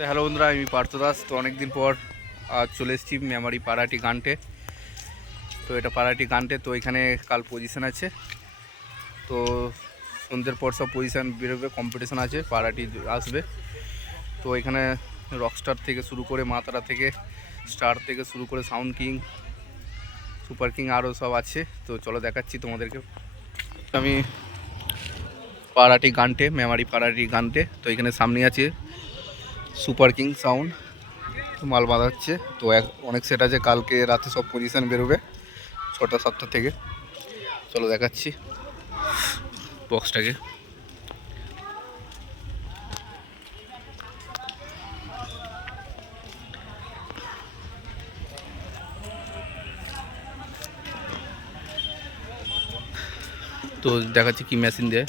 তো হ্যালো বন্ধুরা, আমি পার্থ দাস। তো অনেকদিন পর আজ চলে এসেছি মেমারি পাড়াটি গানটে। তো এটা পাড়াটি গানটে, তো এখানে কাল পজিশন আছে। তো সন্ধ্যের পর সব পজিশান বেরোবে, কম্পিটিশান আছে, পাড়াটি আসবে। তো এখানে রকস্টার থেকে শুরু করে মাতারা থেকে স্টার থেকে শুরু করে সাউন্ড কিং, সুপার কিং আরও সব আছে। তো চলো দেখাচ্ছি তোমাদেরকে। আমি পাড়াটি গানটে, মেমারি পাড়াটি গানটে। তো এখানে সামনে আছে সুপার কিং সাউন্ড, মাল বাঁধা হচ্ছে। তো অনেক সেট আছে, কালকে রাতে সব পজিশান বেরোবে 6টা-7টা থেকে। চলো দেখাচ্ছি বক্সটাকে। তো দেখাচ্ছি কি মেশিন দিয়ে।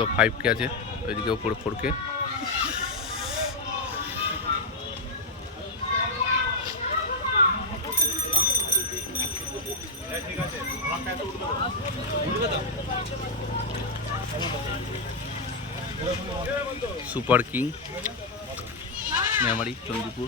সব 5K আছে, ওইদিকে ওপরে 4K। Super king Memari Chandrapur.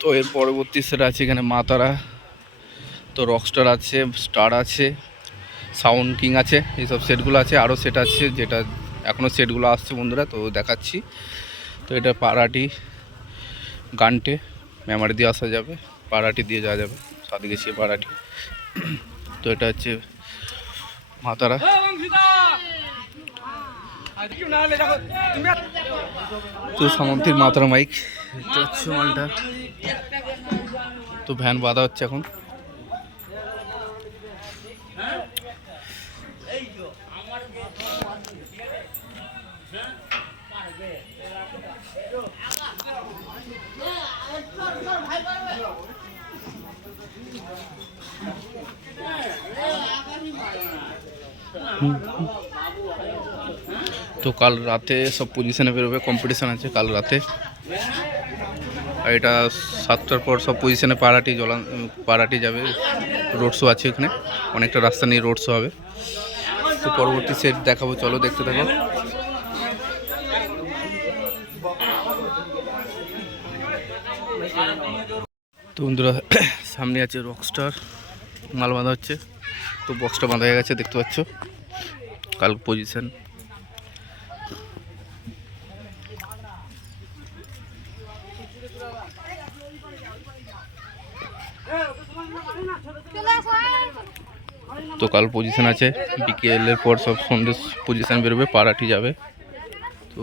তো এর পরবর্তী সেট আছে এখানে মাতারা, তো রকস্টার আছে, স্টার আছে, সাউন্ড কিং আছে, এইসব সেটগুলো আছে। আরও সেট আছে যেটা এখনও সেটগুলো আসছে বন্ধুরা, তো দেখাচ্ছি। তো এটা পাড়াটি গানটে, মেমারি দিয়ে আসা যাবে, পাড়াটি দিয়ে যাওয়া যাবে, সাথে গেছি পাড়াটি। তো এটা হচ্ছে মাতারা। তো সামন্তীর মাতারা মাইক, এটা হচ্ছে মালটা। তো ভ্যান বাঁধা হচ্ছে এখন। তো কাল রাতে সব পজিশনে বেরোবে, কম্পিটিশান আছে কাল রাতে। আর এটা 7টার পর সব পজিশনে পাড়াটি যাবে। রোড শো আছে এখানে, অনেকটা রাস্তা নিয়ে রোড শো হবে। তো পরবর্তী সেট দেখাবো, চলো দেখতে থাকো। তো বন্ধুরা, সামনে আছে রকস্টার, মাল বাঁধা হচ্ছে। তো বক্সটা বাঁধা হয়ে গেছে, দেখতে পাচ্ছ কাল পজিশন। তো কাল পজিশন আছে, বিকেলের পর সব সন্ধ্যে পজিশন বেরোবে, পাড়াটি যাবে। তো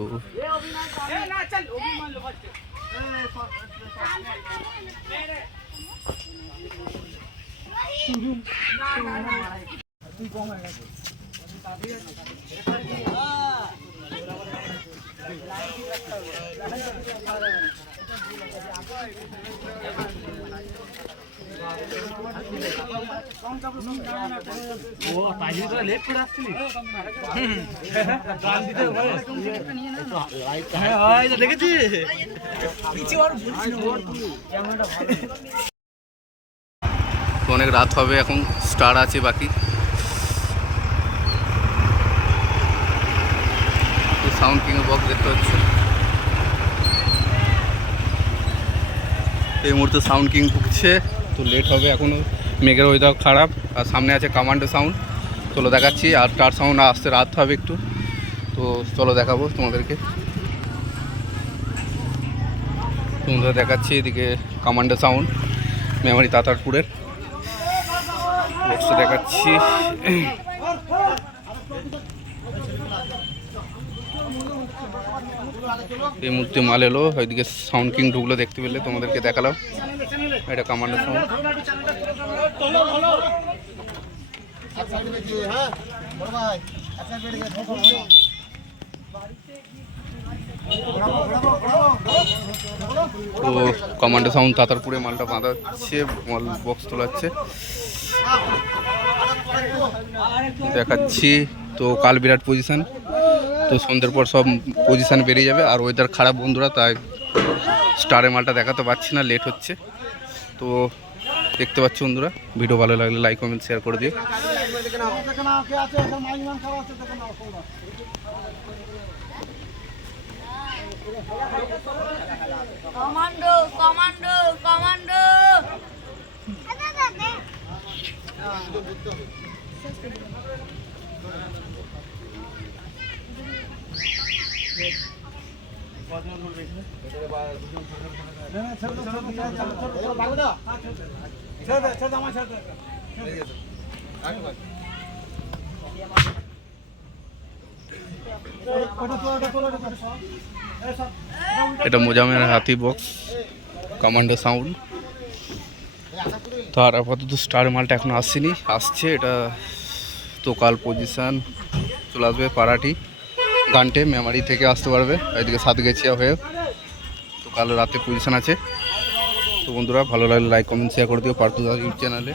অনেক রাত হবে এখন, স্টার আছে বাকি। সাউন্ড কিং বক্স দেখতে হচ্ছে। এই মুহূর্তে সাউন্ড কিং ঢুকছে, তো লেট হবে এখনও, মেঘের ওয়েদার খারাপ। আর সামনে আছে কমান্ডো সাউন্ড, চলো দেখাচ্ছি। আর স্টার সাউন্ড আসতে রাত হবে একটু, তো চলো দেখাবো তোমাদেরকে। তোমাদের দেখাচ্ছি এদিকে কমান্ডো সাউন্ড মেমারি তাতারপুরের বক্সটা দেখাচ্ছি। এই মুহূর্তে মাল এলো, ওইদিকে সাউন্ড কিং ঢুকলো, দেখতে পেলে তোমাদেরকে দেখালাম। এটা কমান্ডো সাউন্ড। তো কমান্ডো সাউন্ড তাতারপুরে মালটা বাঁধাচ্ছে, মাল বক্স তোলাচ্ছে, দেখাচ্ছি। তো কাল বিরাট পজিশন, তো সন্ধ্যের পর সব পজিশন বেরিয়ে যাবে। আর ওয়েদার খারাপ বন্ধুরা, তাই স্টারের মালটা দেখাতে পারছি না, লেট হচ্ছে। তো দেখতে পাচ্ছি বন্ধুরা, ভিডিও ভালো লাগলে লাইক কমেন্ট শেয়ার করে দিও। কমান্ডো কমান্ডো কমান্ডো এটা মোজামের হাতি বক্স, কমান্ডো সাউন্ড। তো আর আপাতত স্টার মালটা এখন আসছেনি, আসছে এটা। তো কাল পজিশান চলে আসবে পারাটি গান্টে, মেমারি থেকে আসতে পারবে, এদিকে সাতগেছিয়া হয়ে। তো কাল রাতে পজিশান আছে। তো বন্ধুরা ভালো লাগলে লাইক কমেন্ট শেয়ার করে দিও পার্থ দাস ইউটিউব চ্যানেলে।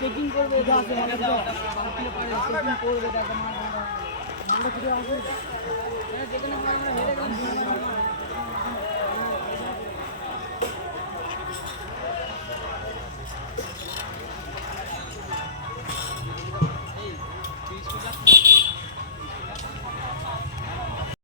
চেকিং করবে